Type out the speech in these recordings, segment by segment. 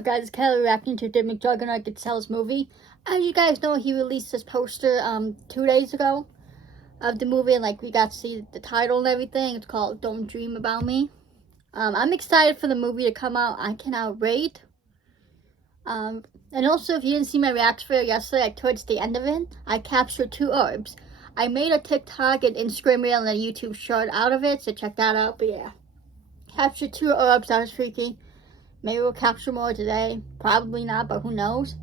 up, guys? It's Kelly reacting to the McJuggerNuggets movie. As you guys know, he released this poster 2 days ago of the movie, and like we got to see the title and everything. It's called "Don't Dream About Me." I'm excited for the movie to come out. I cannot wait. And also, if you didn't see my reaction video yesterday, like towards the end of it, I captured 2 orbs. I made a TikTok and Instagram reel and a YouTube short out of it, so check that out. But yeah, captured 2 orbs. That was freaky. Maybe we'll capture more today. Probably not, but who knows.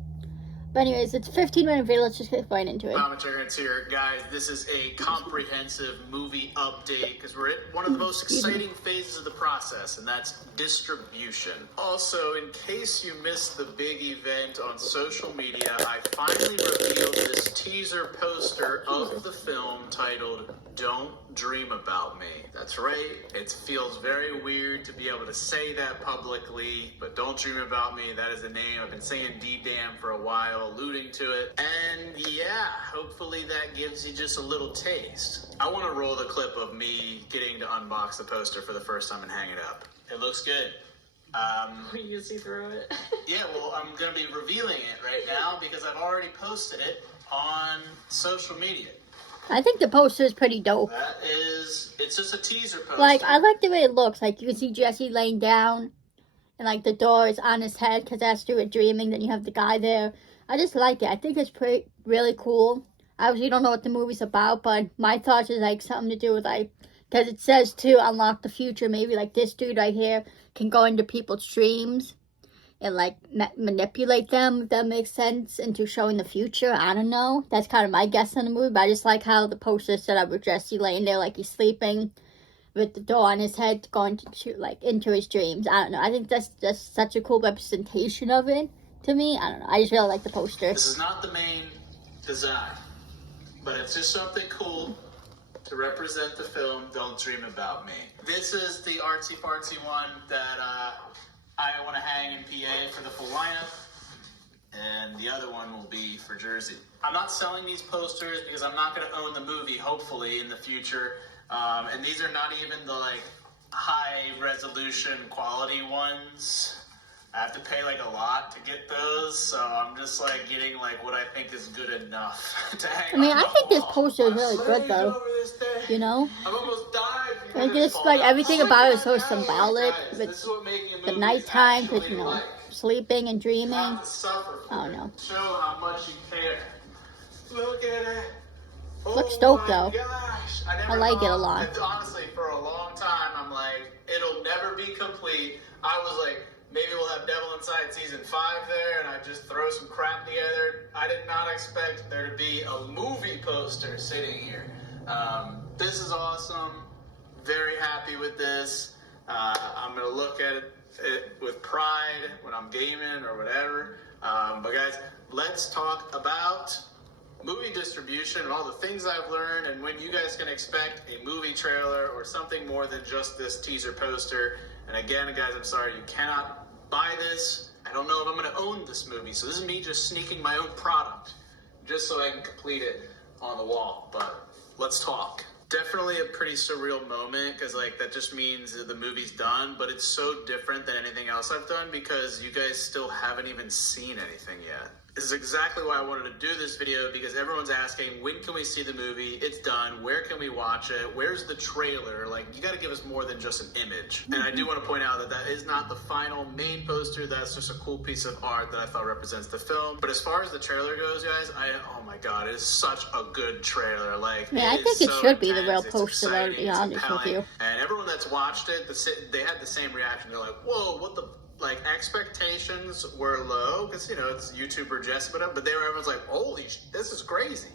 But anyways, it's a 15-minute video. Let's just get right into it. McJuggerNuggets here. Guys, this is a comprehensive movie update because we're at one of the most exciting phases of the process, and that's distribution. Also, in case you missed the big event on social media, I finally revealed this teaser poster of the film titled "Don't Dream About Me." That's right. It feels very weird to be able to say that publicly, but "Don't Dream About Me," that is the name. I've been saying D-Damn for a while, alluding to it. And yeah, hopefully that gives you just a little taste. I want to roll the clip of me getting to unbox the poster for the first time and hang it up. It looks good. You can see through it. Yeah, well, I'm going to be revealing it right now because I've already posted it on social media. I think the poster is pretty dope. It's just a teaser poster. Like, I like the way it looks. Like, you can see Jesse laying down, and like the door is on his head because that's through it dreaming. Then you have the guy there. I just like it. I think it's really cool. I obviously don't know what the movie's about, but my thoughts is like something to do with like, because it says to unlock the future. Maybe like this dude right here can go into people's dreams and like manipulate them, if that makes sense, into showing the future. I don't know. That's kind of my guess on the movie, but I just like how the poster set up with Jesse laying there like he's sleeping with the door on his head going to like into his dreams. I don't know. I think that's just such a cool representation of it. To me, I don't know. I just really like the poster. This is not the main design, but it's just something cool to represent the film Don't Dream About Me. This is the artsy-fartsy one that I want to hang in PA for the full lineup, and the other one will be for Jersey. I'm not selling these posters because I'm not going to own the movie, hopefully, in the future. And these are not even the like high-resolution quality ones. I have to pay like a lot to get those, so I'm just like getting like what I think is good enough to hang. I mean, I think this poster is really good though. You know? I've almost died. And just like everything about it is so symbolic with the nighttime, because you know, sleeping and dreaming. I don't know. Show how much you care. Look at it. Looks dope though. Gosh, I like it a lot. Honestly, for a long time, I'm like, it'll never be complete. I was like, maybe we'll have Devil Inside Season 5 there, and I just throw some crap together. I did not expect there to be a movie poster sitting here. This is awesome. Very happy with this. I'm going to look at it with pride when I'm gaming or whatever. But guys, let's talk about movie distribution and all the things I've learned and when you guys can expect a movie trailer or something more than just this teaser poster. And again, guys, I'm sorry, you cannot buy this. I don't know if I'm going to own this movie, so this is me just sneaking my own product just so I can complete it on the wall. But let's talk. Definitely a pretty surreal moment because like that just means that the movie's done, but it's so different than anything else I've done because you guys still haven't even seen anything yet. This is exactly why I wanted to do this video, because everyone's asking, when can we see the movie? It's done. Where can we watch it? Where's the trailer? Like, you got to give us more than just an image. And I do want to point out that that is not the final main poster. That's just a cool piece of art that I thought represents the film. But as far as the trailer goes, guys, oh my God, it is such a good trailer. Like, yeah, I think it should be the real poster, though, to be honest with you. And everyone that's watched it, they had the same reaction. They're like, whoa, what the... Like, expectations were low, because, you know, it's YouTuber Jess, but everyone's like, holy this is crazy.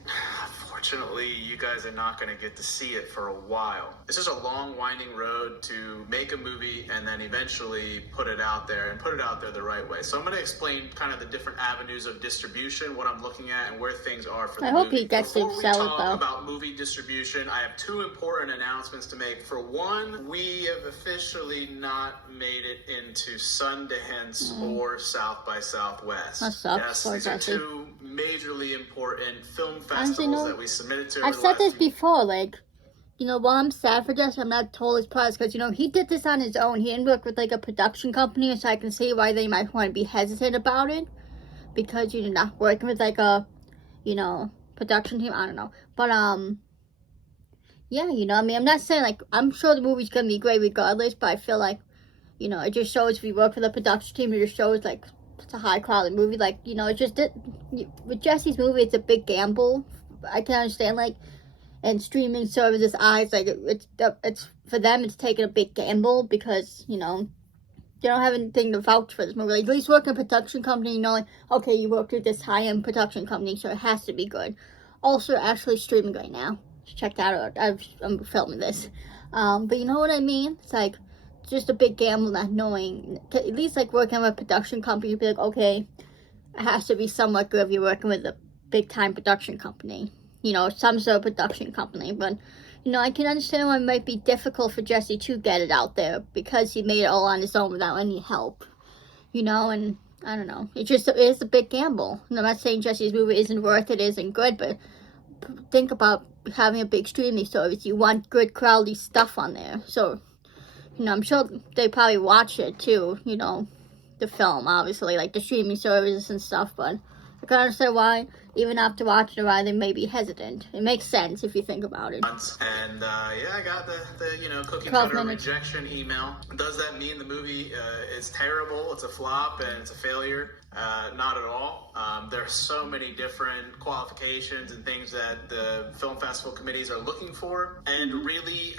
Unfortunately, you guys are not going to get to see it for a while. It's just a long, winding road to make a movie and then eventually put it out there, and put it out there the right way. So I'm going to explain kind of the different avenues of distribution, what I'm looking at, and where things are for the movie. I hope he gets to sell it, though. Before we talk about movie distribution, I have 2 important announcements to make. For one, we have officially not made it into Sundance or South by Southwest. That sucks. Yes, these are 2 majorly important film festivals that we submitted to. I've said this before, like, you know, while I'm sad for Jesse, I'm not totally surprised because, you know, he did this on his own. He didn't work with, like, a production company, so I can see why they might want to be hesitant about it because you're not working with, like, a, you know, production team. I don't know. But, yeah, you know, I mean, I'm not saying, like, I'm sure the movie's going to be great regardless, but I feel like, you know, it just shows if you work with a production team, it just shows, like, it's a high-quality movie. Like, you know, it just did, with Jesse's movie, it's a big gamble. I can understand, like, and streaming services eyes, like, it's for them, it's taking a big gamble because, you know, they don't have anything to vouch for this movie. Like, at least work in a production company, you know, like, okay, you worked with this high-end production company, so it has to be good. Also, actually streaming right now. Check that out. I'm filming this. But you know what I mean? It's like, just a big gamble not knowing. At least, like, working with a production company, you'd be like, okay, it has to be somewhat good if you're working with a big-time production company. You know, some sort of production company. But, you know, I can understand why it might be difficult for Jesse to get it out there because he made it all on his own without any help. You know, and I don't know. It is a big gamble. And I'm not saying Jesse's movie isn't worth it, isn't good, but think about having a big streaming service. You want good quality stuff on there. So, you know, I'm sure they probably watch it too, you know, the film, obviously, like the streaming services and stuff, but I can understand why, even after watching it, why they may be hesitant. It makes sense if you think about it. And yeah, I got the you know, cookie 12 cutter minutes. rejection email. Does that mean the movie is terrible, it's a flop, and it's a failure? Not at all. There are so many different qualifications and things that the film festival committees are looking for, and really,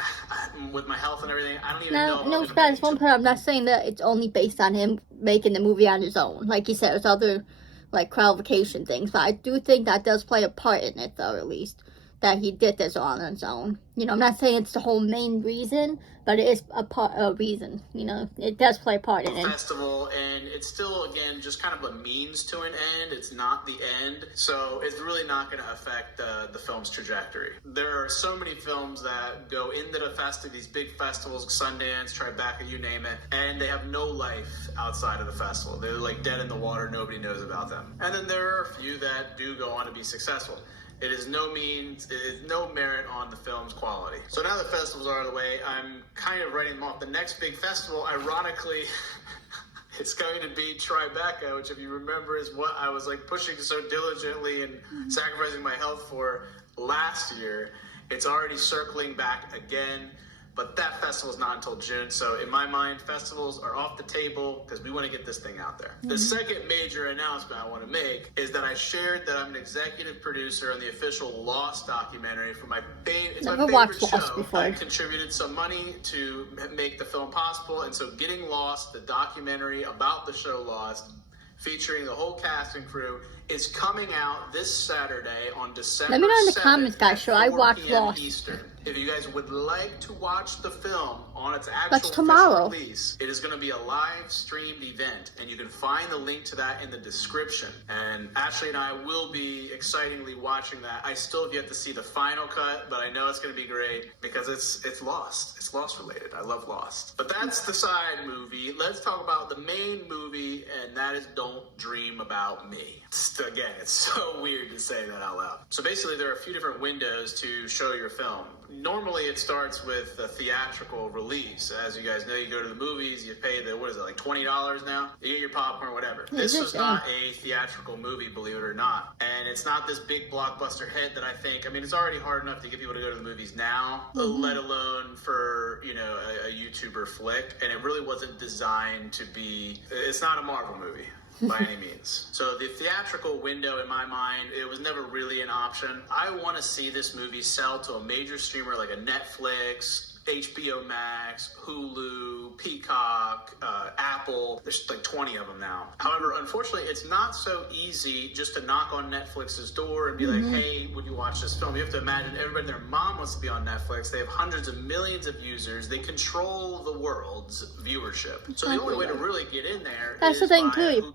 with my health and everything, I don't even know. No, Scott, one part, I'm not saying that it's only based on him making the movie on his own. Like you said, there's other, like, qualification things, but I do think that does play a part in it, though, at least, that he did this all on his own. You know, I'm not saying it's the whole main reason, but it is a reason. You know, it does play a part in it. Festival, and it's still, again, just kind of a means to an end. It's not the end, so it's really not going to affect the film's trajectory. There are so many films that go into the these big festivals, Sundance, Tribeca, you name it, and they have no life outside of the festival. They're like dead in the water. Nobody knows about them. And then there are a few that do go on to be successful. It is no merit on the film's quality. So now the festivals are out of the way, I'm kind of writing them off. The next big festival, ironically, it's going to be Tribeca, which, if you remember, is what I was, like, pushing so diligently and sacrificing my health for last year. It's already circling back again. But that festival is not until June. So in my mind, festivals are off the table because we want to get this thing out there. The second major announcement I want to make is that I shared that I'm an executive producer on the official Lost documentary for my favorite show. Before. I contributed some money to make the film possible. And so Getting Lost, the documentary about the show Lost, featuring the whole cast and crew, is coming out this Saturday on December 7th. Let me know in the comments, guys. So I watched Lost. Eastern. If you guys would like to watch the film on its actual official release, it is going to be a live streamed event, and you can find the link to that in the description. And Ashley and I will be excitingly watching that. I still have yet to see the final cut, but I know it's going to be great because it's Lost. It's Lost related. I love Lost. But that's the side movie. Let's talk about the main movie, and that is Don't Dream About Me. Again, it's so weird to say that out loud. So basically, there are a few different windows to show your film. Normally, it starts with a theatrical release. As you guys know, you go to the movies, you pay the, what is it, like $20 now? You get your popcorn, whatever. This was not a theatrical movie, believe it or not. And it's not this big blockbuster hit that I think, I mean, it's already hard enough to get people to go to the movies now, let alone for, you know, a YouTuber flick. And it really wasn't designed to be, it's not a Marvel movie. By any means. So the theatrical window, in my mind, it was never really an option. I want to see this movie sell to a major streamer like a Netflix, HBO Max, Hulu, Peacock, Apple. There's like 20 of them now. However, unfortunately, it's not so easy just to knock on Netflix's door and be like, hey, would you watch this film? You have to imagine everybody, their mom wants to be on Netflix. They have hundreds of millions of users. They control the world's viewership. So the only way to really get in there That's is the thing, by too.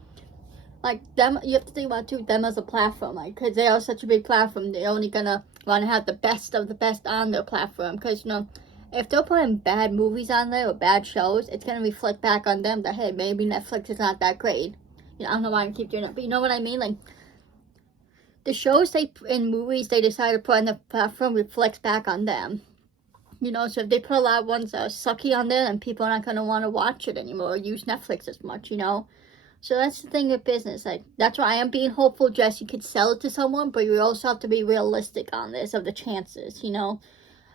Like, them, you have to think about, too, them as a platform, like, because they are such a big platform, they're only gonna want to have the best of the best on their platform, because, you know, if they're putting bad movies on there, or bad shows, it's gonna reflect back on them that, hey, maybe Netflix is not that great. You know, I don't know why I keep doing it, but you know what I mean? Like, the shows in movies they decide to put on the platform reflects back on them. You know, so if they put a lot of ones that are sucky on there, then people are not going to want to watch it anymore or use Netflix as much, you know. So that's the thing with business. Like, that's why I am being hopeful Jesse could sell it to someone, but you also have to be realistic on this of the chances, you know.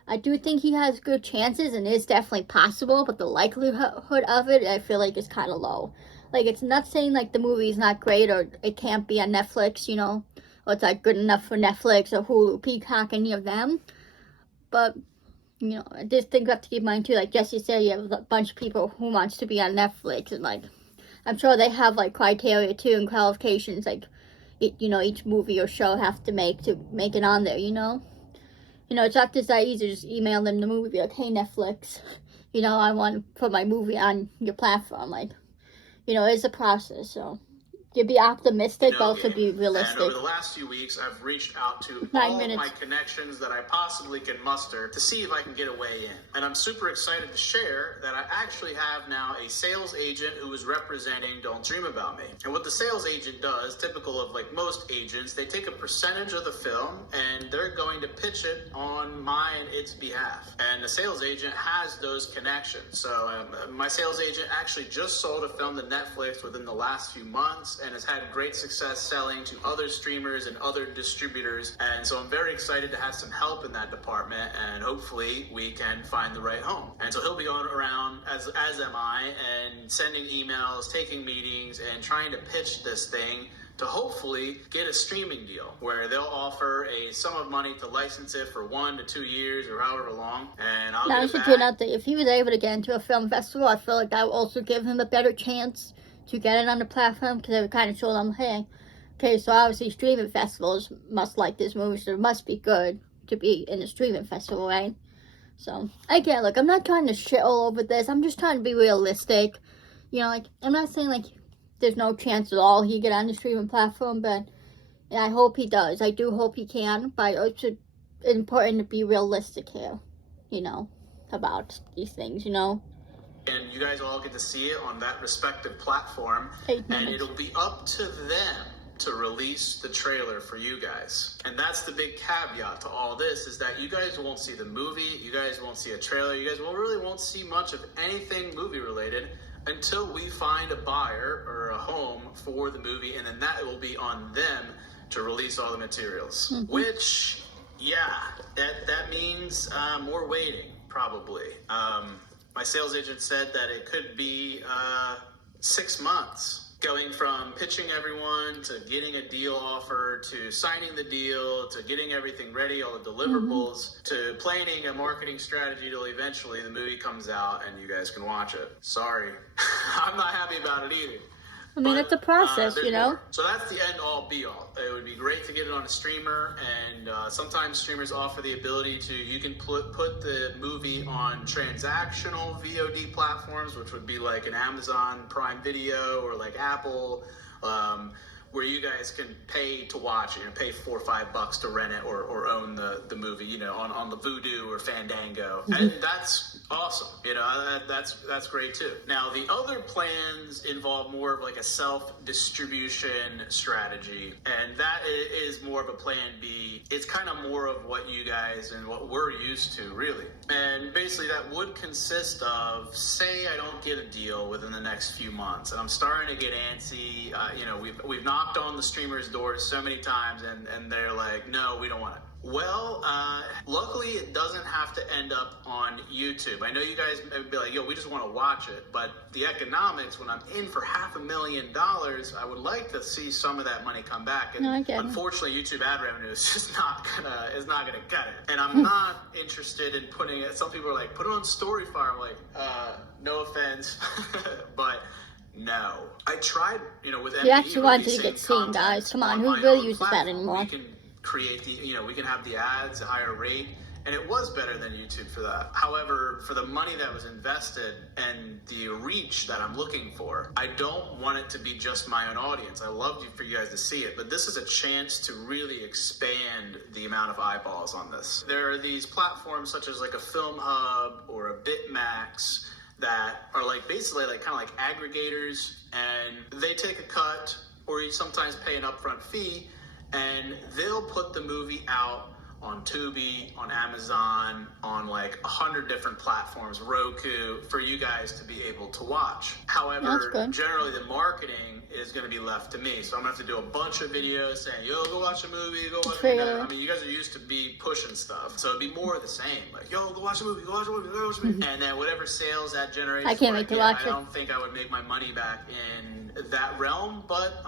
I do think he has good chances and it's definitely possible, but the likelihood of it, I feel like, is kind of low. Like, it's not saying, like, the movie is not great or it can't be on Netflix, you know, or it's, like, good enough for Netflix or Hulu, Peacock, any of them. But, you know, I just think we have to keep in mind, too, like Jesse said, you have a bunch of people who wants to be on Netflix, and, like, I'm sure they have, like, criteria, too, and qualifications, like, you know, each movie or show have to make it on there, you know? You know, it's not just that easy to just email them the movie, like, hey, Netflix, you know, I want to put my movie on your platform, like, you know, it's a process, so. You be optimistic, but also be realistic. And over the last few weeks, I've reached out to all of my connections that I possibly can muster to see if I can get a way in. And I'm super excited to share that I actually have now a sales agent who is representing Don't Dream About Me. And what the sales agent does, typical of like most agents, they take a percentage of the film and they're going to pitch it on my and its behalf. And the sales agent has those connections. So my sales agent actually just sold a film to Netflix within the last few months, and has had great success selling to other streamers and other distributors. And so I'm very excited to have some help in that department, and hopefully we can find the right home. And so he'll be going around, as am I, and sending emails, taking meetings, and trying to pitch this thing to hopefully get a streaming deal where they'll offer a sum of money to license it for 1 to 2 years or however long, and I'll get it back. If he was able to get into a film festival, I feel like that would also give him a better chance to get it on the platform, because it would kind of show them, hey, okay, so obviously streaming festivals must like this movie, so it must be good to be in a streaming festival, right? So, again, look, I'm not trying to shit all over this. I'm just trying to be realistic. You know, like, I'm not saying, like, there's no chance at all he get on the streaming platform, but I hope he does. I do hope he can, but it's important to be realistic here, you know, about these things, you know. And you guys all get to see it on that respective platform, and it'll be up to them to release the trailer for you guys. And that's the big caveat to all this, is that you guys won't see the movie, you guys won't see a trailer, you guys really won't see much of anything movie related until we find a buyer or a home for the movie, and then that will be on them to release all the materials. Which, yeah, that means more waiting, probably. My sales agent said that it could be 6 months, going from pitching everyone to getting a deal offer to signing the deal to getting everything ready, all the deliverables, to planning a marketing strategy till eventually the movie comes out and you guys can watch it. Sorry. I'm not happy about it either. I mean, it's a process, you know? More. So that's the end all be all. It would be great to get it on a streamer, and sometimes streamers offer the ability to, you can put the movie on transactional VOD platforms, which would be like an Amazon Prime Video or like Apple, where you guys can pay to watch it, you know, pay $4 or $5 to rent it or own the movie, you know, on the Vudu or Fandango. And that's awesome. You know, that's great too. Now, the other plans involve more of like a self-distribution strategy, and that is more of a plan B. It's kind of more of what you guys and what we're used to, really. And basically that would consist of, say I don't get a deal within the next few months, and I'm starting to get antsy. You know, we've knocked on the streamers' doors so many times, and they're like, no, we don't want it. Well, luckily it doesn't have to end up on YouTube. I know you guys may be like, yo, we just want to watch it, but the economics, when I'm in for $500,000, I would like to see some of that money come back. And unfortunately, YouTube ad revenue is just not gonna cut it. And I'm not interested in putting it. Some people are like, put it on Storyfire. I'm like, no offense, but no. I tried, you know, with MPE. You actually wanted to get seen, guys. Come on, who really uses that anymore? We can create we can have the ads at a higher rate, and it was better than YouTube for that. However, for the money that was invested and the reach that I'm looking for, I don't want it to be just my own audience. I love for you guys to see it, but this is a chance to really expand the amount of eyeballs on this. There are these platforms such as like a Film Hub or a Bitmax that are like basically like kind of like aggregators, and they take a cut, or you sometimes pay an upfront fee, and they'll put the movie out on Tubi, on Amazon, on like 100 different platforms, Roku, for you guys to be able to watch. However, generally the marketing is going to be left to me. So I'm going to have to do a bunch of videos saying, yo, go watch a movie, go watch a movie. I mean, you guys are used to be pushing stuff. So it'd be more of the same. Like, yo, go watch a movie, go watch a movie, go watch a movie. And then whatever sales that generates, I can't wait to watch it. I don't think I would make my money back in that realm, but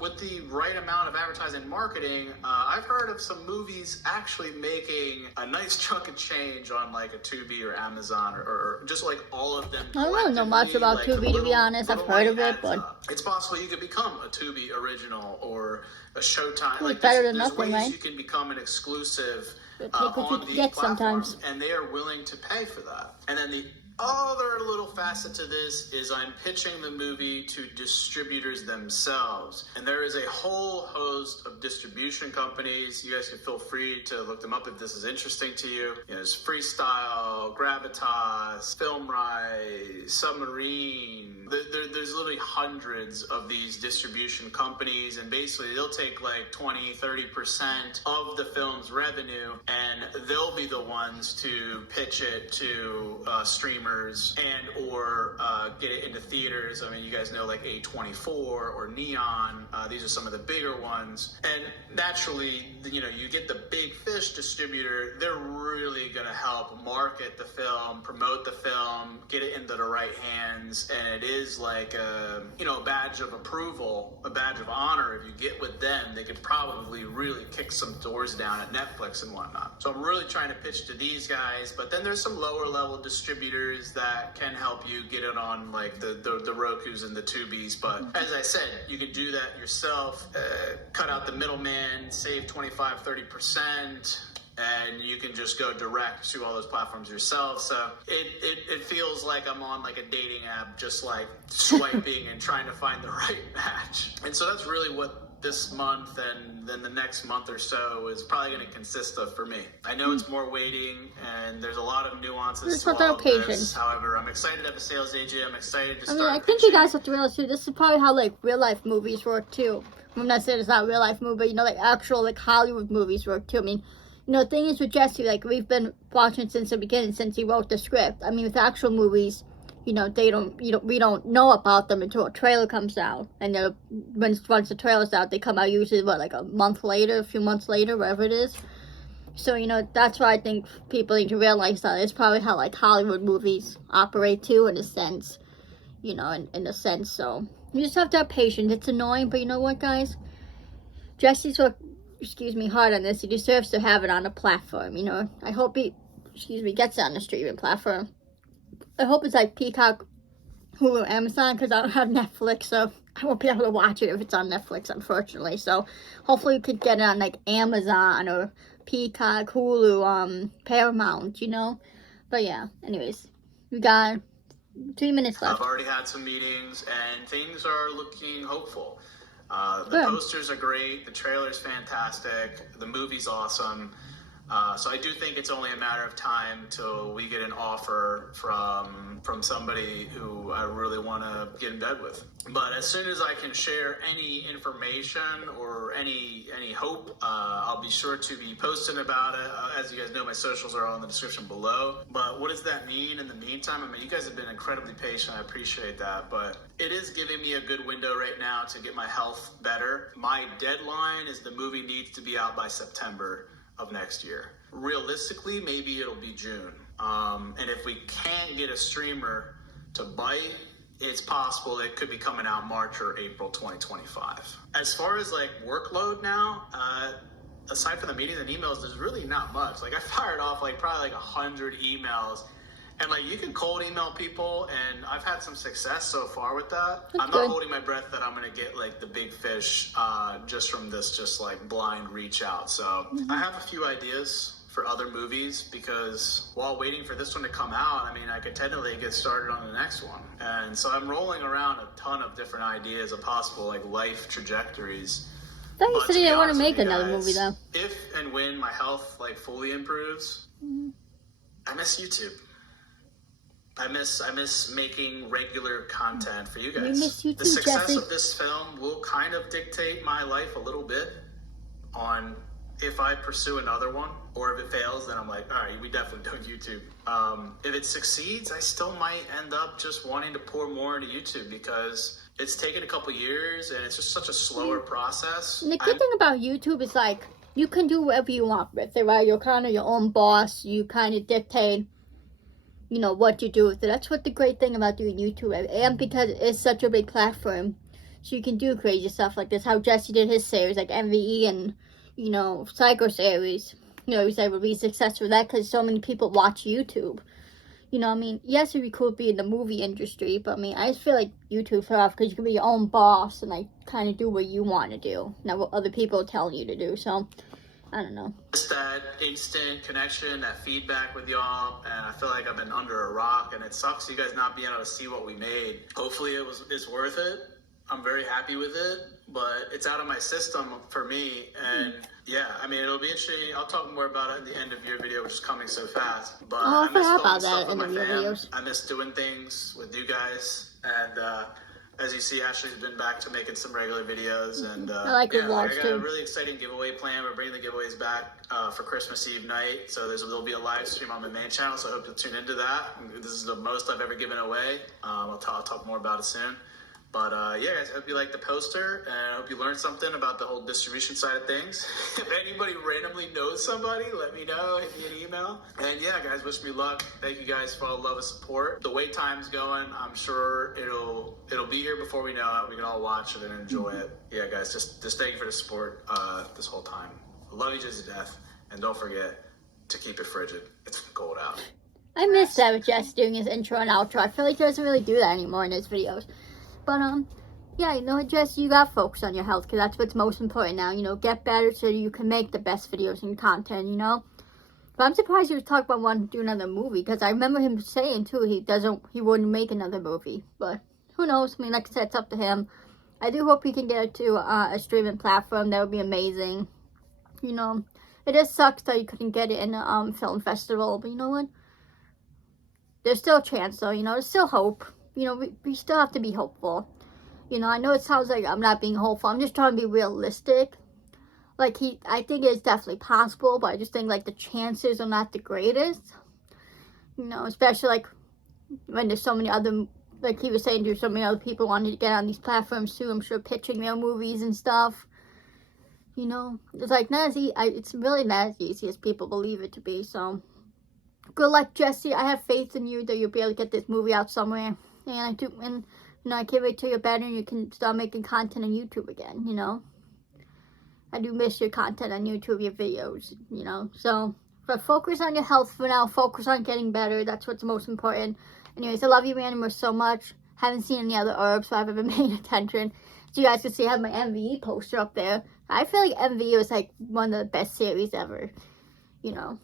with the right amount of advertising and marketing, I've heard of some movies actually making a nice chunk of change on like a Tubi or Amazon or just like all of them. I don't really know much about Tubi, to be honest. I've heard of it, but it's possible you could become a Tubi original or a Showtime. Like better than nothing, ways right? You can become an exclusive on these platforms, sometimes, and they are willing to pay for that. And then the other little facet to this is I'm pitching the movie to distributors themselves. And there is a whole host of distribution companies. You guys can feel free to look them up if this is interesting to you. There's Freestyle, Gravitas, FilmRise, Submarine. There's literally hundreds of these distribution companies, and basically they'll take like 20-30% of the film's revenue, and they'll be the ones to pitch it to streamers and or get it into theaters. I mean, you guys know like A24 or Neon. These are some of the bigger ones. And naturally, you know, you get the big fish distributor. They're really going to help market the film, promote the film, get it into the right hands. And it is like a, you know, a badge of approval, a badge of honor. If you get with them, they could probably really kick some doors down at Netflix and whatnot. So I'm really trying to pitch to these guys. But then there's some lower level distributors that can help you get it on like the Rokus and the Tubis. But as I said, you can do that yourself, cut out the middleman, save 25-30%, and you can just go direct to all those platforms yourself. So it feels like I'm on like a dating app, just like swiping and trying to find the right match. And so that's really what this month and then the next month or so is probably going to consist of for me. I know it's more waiting and there's a lot of nuances to all of this. However, I'm excited to have a sales agent. I'm excited to start I think you guys have to realize too, this is probably how like real life movies work too. I'm not saying it's not real life movie, but you know, like actual like Hollywood movies work too. I mean, you know, the thing is with Jesse, like we've been watching since the beginning, since he wrote the script. I mean, with actual movies, you know, we don't know about them until a trailer comes out. And once the trailer's out, they come out usually, like a month later, a few months later, whatever it is. So, you know, that's why I think people need to realize that it's probably how, like, Hollywood movies operate, too, in a sense. You know, in a sense, so. You just have to have patience. It's annoying, but you know what, guys? Jesse's worked, hard on this. He deserves to have it on a platform, you know. I hope he, gets it on a streaming platform. I hope it's like Peacock, Hulu, Amazon, because I don't have Netflix, so I won't be able to watch it if it's on Netflix, unfortunately. So hopefully we could get it on like Amazon or Peacock, Hulu, Paramount, you know. But yeah, anyways, we got 3 minutes left. I've already had some meetings and things are looking hopeful. The posters are great, the trailer's fantastic, the movie's awesome. So I do think it's only a matter of time till we get an offer from somebody who I really want to get in bed with. But as soon as I can share any information or any hope, I'll be sure to be posting about it. As you guys know, my socials are all in the description below. But what does that mean in the meantime? I mean, you guys have been incredibly patient. I appreciate that. But it is giving me a good window right now to get my health better. My deadline is the movie needs to be out by September of next year. Realistically, maybe it'll be June. And if we can't get a streamer to bite, it's possible it could be coming out March or April 2025. As far as like workload now, aside from the meetings and emails, there's really not much. Like I fired off like probably like 100 emails. And like you can cold email people, and I've had some success so far with that. I'm not holding my breath that I'm gonna get like the big fish just from this just like blind reach out. So I have a few ideas for other movies because while waiting for this one to come out, I mean I could technically get started on the next one. And so I'm rolling around a ton of different ideas of possible like life trajectories. I thought you said you didn't want to make another movie though. If and when my health like fully improves, I miss YouTube. I miss making regular content for you guys. We miss you too, the success Jesse. of this film will kind of dictate my life a little bit on if I pursue another one, or if it fails, then I'm like, all right, we definitely doing YouTube. If it succeeds, I still might end up just wanting to pour more into YouTube because it's taken a couple years and it's just such a slower process. And the good thing about YouTube is like, you can do whatever you want with it, right? You're kind of your own boss. You kind of dictate, you know, what you do with it. That's what the great thing about doing YouTube, and because it's such a big platform, so you can do crazy stuff like this. How Jesse did his series, like MVE and, you know, Psycho series. You know, he was able to be successful with that because so many people watch YouTube. You know, I mean, yes, it'd be cool to be in the movie industry, but I mean, I just feel like YouTube's off because you can be your own boss and like kind of do what you want to do, not what other people are telling you to do. So, I don't know. Just that instant connection, that feedback with y'all, and I feel like I've been under a rock, and it sucks you guys not being able to see what we made. Hopefully, it's worth it. I'm very happy with it, but it's out of my system for me, and yeah, I mean, it'll be interesting. I'll talk more about it at the end of your video, which is coming so fast. But I miss filming stuff with my fam. I miss doing things with you guys, and as you see, Ashley's been back to making some regular videos, and I like yeah, I vlogs got a too. really exciting giveaway plan. We're bringing the giveaways back for Christmas Eve night, so there'll be a live stream on the main channel, so I hope you'll tune into that. This is the most I've ever given away. I'll talk more about it soon. But yeah, guys, I hope you like the poster, and I hope you learned something about the whole distribution side of things. If anybody randomly knows somebody, let me know, hit me an email. And yeah, guys, wish me luck. Thank you guys for all the love and support. The wait time's going. I'm sure it'll be here before we know it. We can all watch it and enjoy it. Yeah, guys, just thank you for the support this whole time. I love you just to death, and don't forget to keep it frigid. It's cold out. I miss that with Jess doing his intro and outro. I feel like he doesn't really do that anymore in his videos. But, yeah, you know what, Jess, you gotta focus on your health, because that's what's most important now, you know, get better so you can make the best videos and content, you know. But I'm surprised he was talking about wanting to do another movie, because I remember him saying, too, he wouldn't make another movie, but who knows. I mean, like I said, it's up to him. I do hope he can get it to a streaming platform. That would be amazing. You know, it just sucks that you couldn't get it in a film festival, but you know what? There's still a chance, though, you know, there's still hope. You know, we still have to be hopeful. You know, I know it sounds like I'm not being hopeful. I'm just trying to be realistic. Like, I think it's definitely possible, but I just think, like, the chances are not the greatest. You know, especially, like, when there's so many other, like he was saying, there's so many other people wanting to get on these platforms, too. I'm sure pitching their movies and stuff. You know, it's, like, not as it's really not as easy as people believe it to be, so. Good luck, Jesse. I have faith in you that you'll be able to get this movie out somewhere. And you know, I can't wait till you're better and you can start making content on YouTube again, you know. I do miss your content on YouTube, your videos, you know. So, but focus on your health for now. Focus on getting better. That's what's most important. Anyways, I love you, randomers, so much. Haven't seen any other herbs, so I haven't been paying attention. So you guys can see I have my MVE poster up there. I feel like MVE was like one of the best series ever, you know,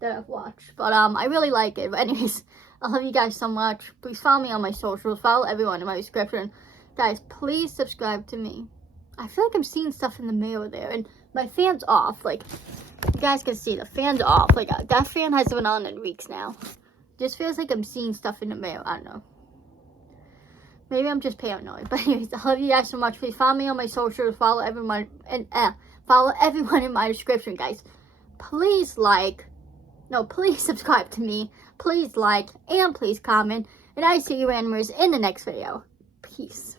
that I've watched. But I really like it. But anyways, I love you guys so much. Please follow me on my socials. Follow everyone in my description. Guys, please subscribe to me. I feel like I'm seeing stuff in the mirror there. And my fan's off. Like, you guys can see the fan's off. Like, that fan hasn't been on in weeks now. Just feels like I'm seeing stuff in the mirror. I don't know. Maybe I'm just paranoid. But anyways, I love you guys so much. Please follow me on my socials. Follow everyone. And follow everyone in my description, guys. Please please subscribe to me. Please like and please comment. And I see you randomers in the next video. Peace.